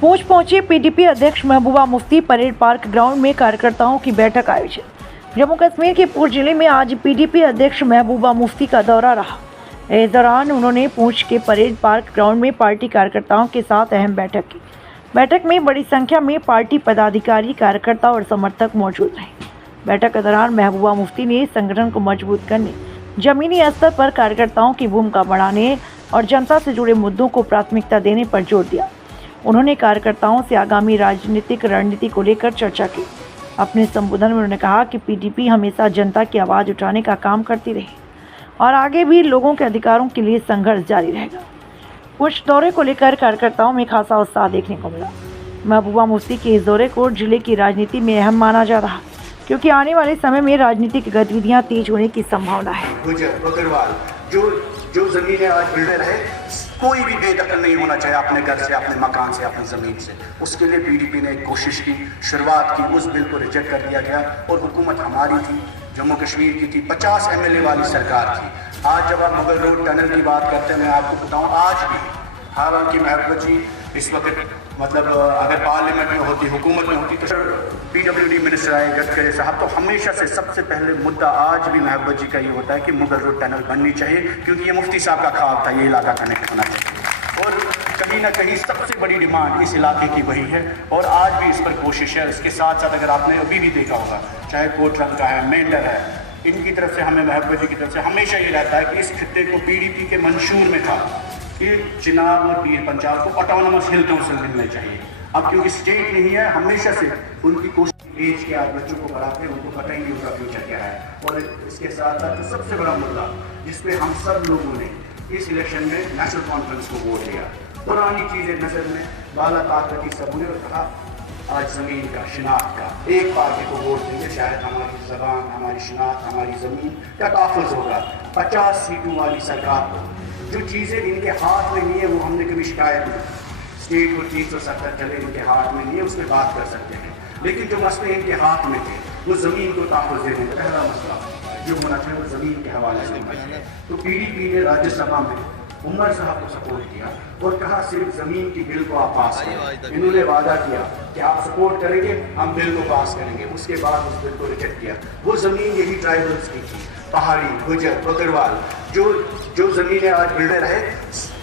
पूंछ पहुंचे पीडीपी अध्यक्ष Mehbooba Mufti. Parade park ground में कार्यकर्ताओं की बैठक आयोजित। जम्मू कश्मीर के पूंछ जिले में आज पीडीपी अध्यक्ष महबूबा मुफ्ती का दौरा रहा। इस दौरान उन्होंने पूंछ के परेड पार्क ग्राउंड में पार्टी कार्यकर्ताओं के साथ अहम बैठक की। बैठक में बड़ी संख्या में पार्टी पदाधिकारी, कार्यकर्ता और समर्थक मौजूद रहे। बैठक के दौरान महबूबा मुफ्ती ने संगठन को मजबूत करने, जमीनी स्तर पर कार्यकर्ताओं की भूमिका बढ़ाने और जनता से जुड़े मुद्दों को प्राथमिकता देने पर जोर दिया। उन्होंने कार्यकर्ताओं से आगामी राजनीतिक रणनीति को लेकर चर्चा की। अपने संबोधन में उन्होंने कहा कि पीडीपी हमेशा जनता की आवाज़ उठाने का काम करती रही और आगे भी लोगों के अधिकारों के लिए संघर्ष जारी रहेगा। कुछ दौरे को लेकर कार्यकर्ताओं में खासा उत्साह देखने को मिला। महबूबा मुफ्ती के इस दौरे को जिले की राजनीति में अहम माना जा रहा है, क्योंकि आने वाले समय में राजनीतिक गतिविधियां तेज होने की संभावना है। जो जमीनें आज बिल्डर है, कोई भी बेदखल नहीं होना चाहिए अपने घर से, अपने मकान से, अपनी जमीन से। उसके लिए पीडीपी ने एक कोशिश की, शुरुआत की, उस बिल को रिजेक्ट कर दिया गया और हुकूमत हमारी थी, जम्मू कश्मीर की थी, 50 एमएलए वाली सरकार थी। आज जब आप मुगल रोड टनल की बात करते हैं, मैं आपको बताऊं आज भी, हालांकि महबूबा जी इस वक्त मतलब अगर पार्लियामेंट में होती, हुकूमत में होती, तो पीडब्ल्यूडी मिनिस्टर आए गडकरी साहब, तो हमेशा से सबसे पहले मुद्दा आज भी महबूबा जी का ये होता है कि मुगल रोड टनल बननी चाहिए, क्योंकि ये मुफ्ती साहब का ख्वाब था, ये इलाका कनेक्ट होना चाहिए। और कहीं ना कहीं सबसे बड़ी डिमांड इस इलाके की वही है और आज भी इस पर कोशिश है। इसके साथ साथ अगर आपने अभी भी देखा होगा, चाहे कोटरंग का है, मेंढर है, इनकी तरफ से हमें, महबूबा जी की तरफ से हमेशा ये रहता है कि इस खित्ते को पीडीपी के मंशूर में था कि चिनाब और पीर पंजाब को ऑटोनोमस हिल काउंसिल मिलने चाहिए। अब क्योंकि स्टेट नहीं है, हमेशा से उनकी कोशिश एज के आज बच्चों को पढ़ाते हैं, उनको पता ही नहीं उनका फ्यूचर क्या है। और इसके साथ साथ जो सबसे बड़ा मुद्दा जिस पे हम सब लोगों ने इस इलेक्शन में नेशनल कॉन्फ्रेंस को वोट दिया, पुरानी चीज़ें नजर में, बाला ताकती सबूत और कहा आज ज़मीन का, शिनाख्त का, एक पार्टी को वोट देंगे, शायद हमारी ज़बान, हमारी शिनाख्त, हमारी ज़मीन का तहफ़्फ़ुज़ होगा। 50 सीटों वाली सरकार को जो चीज़ें इनके हाथ में नहीं है, वो हमने कभी शिकायत नहीं, स्टेट को 370 चले इनके हाथ में नहीं है, उस पर बात कर सकते हैं। लेकिन जो मसले इनके हाथ में थे, वो ज़मीन को तहफ़्फ़ुज़ देने का पहला मसला जो होना चाहिए वो ज़मीन के हवाले से होना चाहिए। तो पीडीपी ने राज्यसभा में उमर साहब को सपोर्ट किया और कहा सिर्फ ज़मीन की बिल को आप पास करें। इन्होंने वादा किया कि आप सपोर्ट करेंगे, हम बिल को पास करेंगे। उसके बाद उस बिल को रिजेक्ट किया। वो ज़मीन यही ट्राइबल्स की थी, पहाड़ी, गुजर, बकरवाल, जो ज़मीनें आज बिल्डर है,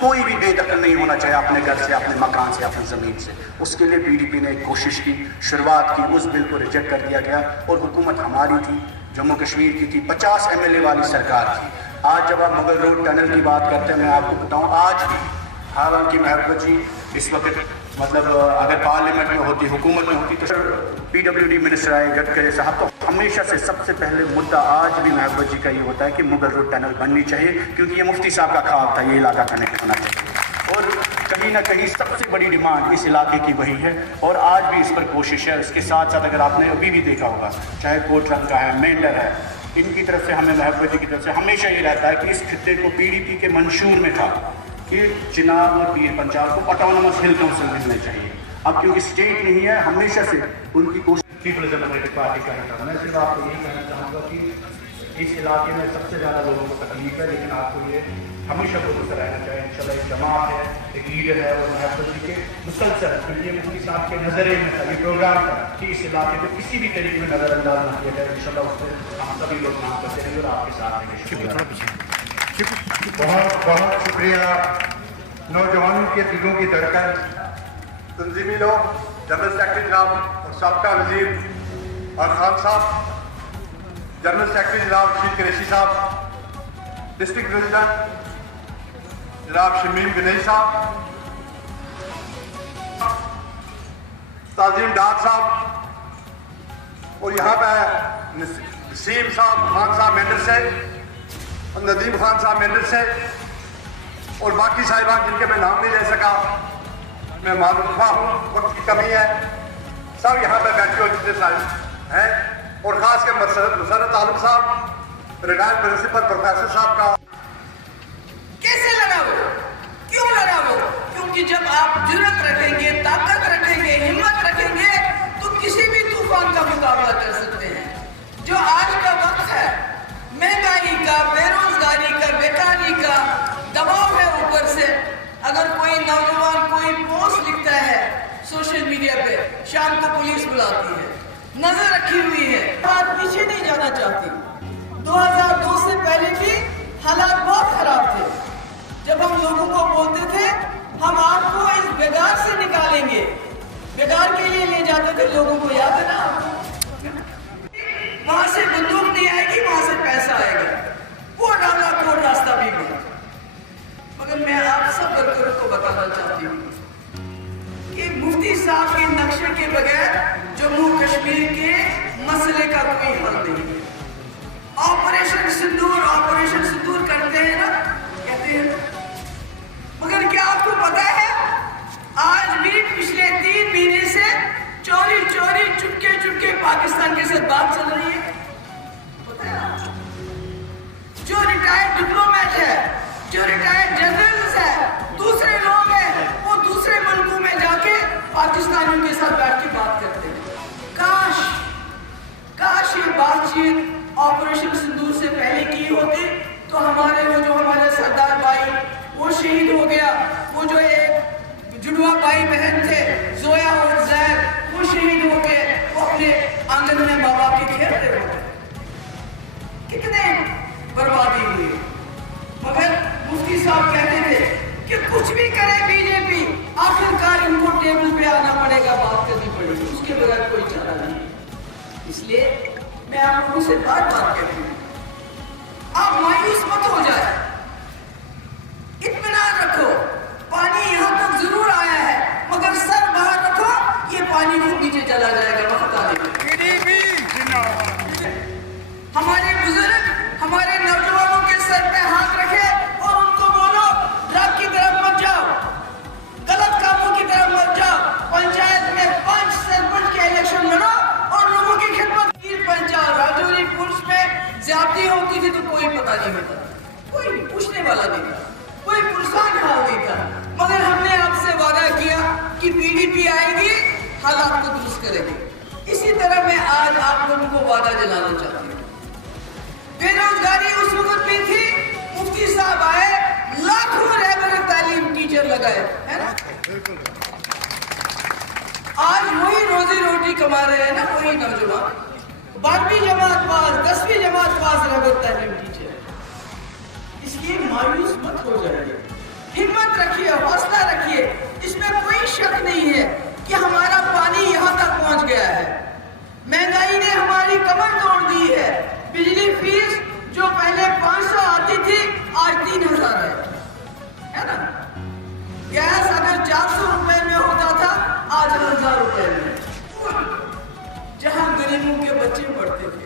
कोई भी बेदखल नहीं होना चाहिए अपने घर से, अपने मकान से, अपनी ज़मीन से। उसके लिए पीडीपी ने एक कोशिश की, शुरुआत की, उस बिल को रिजेक्ट कर दिया गया और हुकूमत हमारी थी, जम्मू कश्मीर की थी, 50 एमएलए वाली सरकार थी। आज जब आप मुगल रोड टनल की बात करते हैं, मैं आपको बताऊं आज भी, हालांकि महबूबा जी इस वक्त मतलब अगर पार्लियामेंट में होती, हुकूमत में होती, तो पीडब्ल्यूडी मिनिस्टर आए गडकरी साहब, तो हमेशा से सबसे पहले मुद्दा आज भी महबूबा जी का ये होता है कि मुगल रोड टनल बननी चाहिए, क्योंकि ये मुफ्ती साहब का ख्वाब था, ये इलाका कनेक्ट होना चाहिए। और कहीं ना कहीं सबसे बड़ी डिमांड इस इलाके की वही है और आज भी इस पर कोशिश है। इसके साथ साथ अगर आपने अभी भी देखा होगा, चाहे कोटरंग का है, मेंढर है, इनकी तरफ से हमें, महबूबा जी की तरफ से हमेशा ये रहता है कि इस खित्ते को पीडीपी के मंशूर में था कि चिनाब और पीर पंजाब को ऑटोनोमस हिल काउंसिल मिलने चाहिए। अब क्योंकि स्टेट नहीं है, हमेशा से उनकी कोशिश। पीपल्स डेमोक्रेटिक पार्टी का नेता, मैं सिर्फ आपको यही कहना चाहूँगा कि इस इलाके में सबसे ज़्यादा लोगों को तकलीफ है, लेकिन आपको ये हमेशा भरोसा रहना चाहिए। इंशाल्लाह एक जमात है, एक लीडर है और महबूबा जी के मुसलसल, क्योंकि मुफ्ती साहब के नज़रे में था ये प्रोग्राम था कि इस इलाके को किसी भी तरीके में नज़रअंदाज न किया जाए। इंशाल्लाह उस पर हम सभी लोग काम करते रहेंगे और आपके साथ रहेंगे। बहुत बहुत शुक्रिया। नौजवानों के दिलों की धड़कन, तंजीमी लोग, जनरल सेक्रेटरी जनाब और साबका वजीर और खान साहब, जनरल सेक्रेटरी जनाब रशीद कुरैशी साहब, डिस्ट्रिक्ट प्रेसिडेंट जनाब शमीम गनई साहब, ताजीम डार साहब और यहाँ पे नसीम साहब, खान साहब मेंढर से और नदीम खान साहब मेंढर से और बाकी साहिबान जिनके मैं नाम नहीं ले सका, मैं मालूम हूँ वक्त की कमी है, सब यहाँ पे बैठे हुए जितने साहिब हैं और ख़ास कर मसरत आलम साहब, रिटायर्ड प्रिंसिपल प्रोफेसर साहब का। कैसे लड़ा वो, क्यों लड़ा वो? क्योंकि जब आप जुर्रत रखेंगे, ताकत रखेंगे, हिम्मत रखेंगे, तो किसी भी तूफान का मुकाबला कर सकते हैं। जो आज का वक्त है, महंगाई का, बेरोजगारी का, बेकारी का दबाव है ऊपर से, अगर कोई नौजवान कोई पोस्ट लिखता है, मीडिया पे, शाम को पुलिस बुलाती है, नजर रखी हुई है। बात पीछे नहीं जाना चाहती। 2002 से पहले भी हालात बहुत खराब थे, जब हम लोगों को बोलते थे हम आपको इस बेगार से निकालेंगे, बेगार के लिए ले जाते थे लोगों को, याद है ना? वहां से बंदूक नहीं आएगी, वहां से पैसा आएगा, वो डाला कोड रास्ता भी बना। मगर मैं आप सब वर्करों को बताना चाहती हूँ कि मुफ्ती साहब के नक्शे के बगैर जम्मू कश्मीर के मसले का कोई हल नहीं है। ऑपरेशन सिंदूर करते हैं ना, कहते हैं, मगर क्या आपको पता है आज भी पिछले 3 महीने से चोरी चुपके पाकिस्तान के साथ बात चल रही है? पता है? जो रिटायर्ड डिप्लोमेट है, जो रिटायर्ड जनरल्स है, दूसरे लोग हैं, वो दूसरे मुल्कों में जाके पाकिस्तानियों के साथ बैठ के बात करते हैं। काश ये बातचीत ऑपरेशन सिंदूर से पहले की होती तो हमारे सरदार भाई वो शहीद हो गया, वो जो एक जुड़वा भाई बहन थे जोया और जैद, वो शहीद हो गए, वो अपने आंगन में माँ बाप के खेल रहे हो, कितने बर्बादी हुई। मगर मुफ्ती साहब कहते थे कि कुछ भी करे बीजेपी, आखिरकार इनको टेबल पे आना पड़ेगा, बात करनी पड़ेगी, उसके बगैर कोई चारा नहीं। इसलिए मैं आप लोगों से बात कहती हूँ, आप मायूस मत हो जाए, इत्मीनान रखो, पानी यहाँ तक जरूर आया है, मगर सर बाहर रखो, ये पानी खुद नीचे चला जाएगा वक्त आने में। हमारे बुजुर्ग हमारे नौजवानों के सर पे हाथ रखे और उनको बोलो ड्रग की तरफ मत जाओ, गलत कामों की तरफ मत जाओ, पंचायत में 5 सरपंच के इलेक्शन लड़ो और लोगों की खिदमत। पंचायत राजौरी पुलिस में ज्यादती होती थी तो कोई पता नहीं होता, कोई पूछने वाला नहीं था, कोई पुरसान हाल नहीं था, मगर हमने आपसे वादा किया कि पीडीपी आएगी, हालात को दुरुस्त करेगी। इसी तरह मैं आज आप लोगों को वादा दिलाना चाहती हूँ। बेरोजगारी उस वक्त भी थी, मुफ्ती साहब आए, लाखों रहबर तालीम टीचर लगाए, है ना? आज वही रोजी रोटी कमा रहे हैं ना, वही नौजवान 12वीं जमात पास, 10वीं जमात पास रहबर तालीम टीचर। इसलिए मायूस मत हो जाइए, हिम्मत रखिए, हौसला रखिए, इसमें कोई शक नहीं है कि हमारा पानी यहाँ तक पहुँच गया है। महंगाई ने हमारी कमर तोड़ दी है, बिजली फीस जो पहले 500 आती थी आज 3000 है ना? गैस अगर 400 रुपए में होता था आज 1000 रुपए में। जहां गरीबों के बच्चे पढ़ते थे,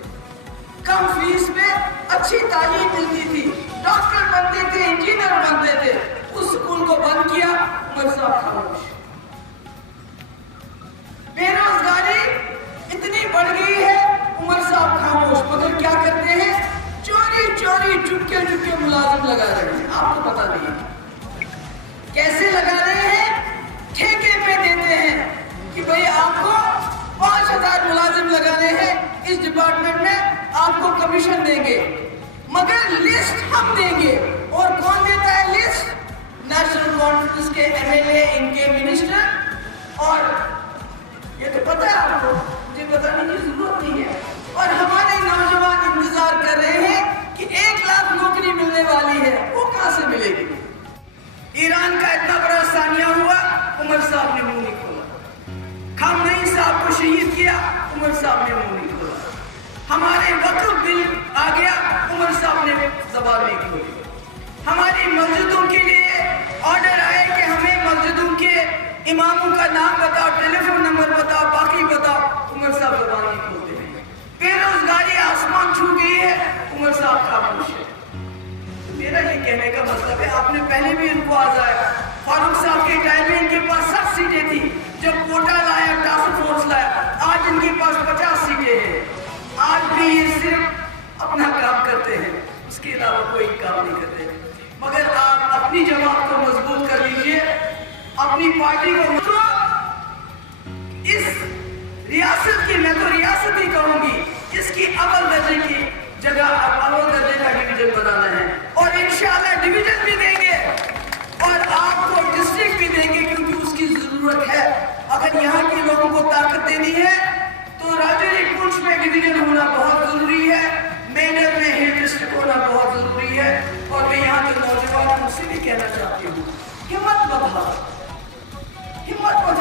कम फीस में अच्छी तालीम मिलती थी, डॉक्टर बनते थे, इंजीनियर बनते थे, उस स्कूल को बंद किया, उमर साहब खामोश। बेरोजगारी इतनी बढ़ गई है, उमर साहब खामोश, मगर क्या करते हैं? चोरी चुपके मुलाजिम लगा रहे हैं, आपको पता नहीं है कैसे लगा रहे हैं? ठेके पे देते हैं कि भाई आपको 5000 मुलाजिम लगाने हैं इस डिपार्टमेंट में, आपको कमीशन देंगे, मगर लिस्ट हम देंगे। और कौन देता है लिस्ट? नेशनल कॉन्फ्रेंस के एमएलए, इनके मिनिस्टर। और ये तो पता है आपको, मुझे बताने की जरूरत नहीं है। और हमारे नौजवान इंतजार कर रहे हैं कि 1 लाख नौकरी मिलने वाली है, वो कहां से मिलेगी? ईरान का इतना बड़ा सानिया हुआ, उमर साहब ने मुंह नहीं खोला। खामनेई साहब को शहीद किया, उमर साहब ने मुंह नहीं खोला। हमारे वक्फ बिल आ गया, उमर साहब ने जबान नहीं खोली। हमारी मस्जिदों के लिए ऑर्डर आए कि हमें मस्जिदों के इमामों का नाम बताओ, टेलीफोन नंबर बताओ, बाकी बताओ, उमर साहब जबान नहीं खोलते हैं। बेरोजगारी आसमान छू गई है, उमर साहब खामोश है। मेरा ये कहने का मतलब है, आपने पहले भी इनको आजाया, फारूक साहब के टाइम में इनके पास 7 सीटें थी, जब कोटा लाया, टास्क फोर्स लाया, आज इनके पास 50 सीटें हैं। आज भी ये सिर्फ अपना काम करते हैं, उसके अलावा कोई काम नहीं करते। मगर आप अपनी जमात को मजबूत कर लीजिए, अपनी पार्टी को। इस रियासत की, मैं तो रियासत ही कहूंगी, इसकी अव्वल दर्जे की जगह अब अव्वल दर्जे का डिवीजन बनाना है, और इंशाल्लाह डिवीजन भी देंगे और आपको डिस्ट्रिक्ट भी देंगे, क्योंकि उसकी जरूरत है। अगर अगर यहाँ के लोगों को ताकत देनी है तो राजनीतिक पुंछ में डिवीजन होना बहुत जरूरी है, मेडल में हिल डिस्ट्रिक्ट होना बहुत जरूरी है। और मैं यहाँ के नौजवानों से भी कहना चाहती हूँ, हिम्मत मत हारो, हिम्मत मत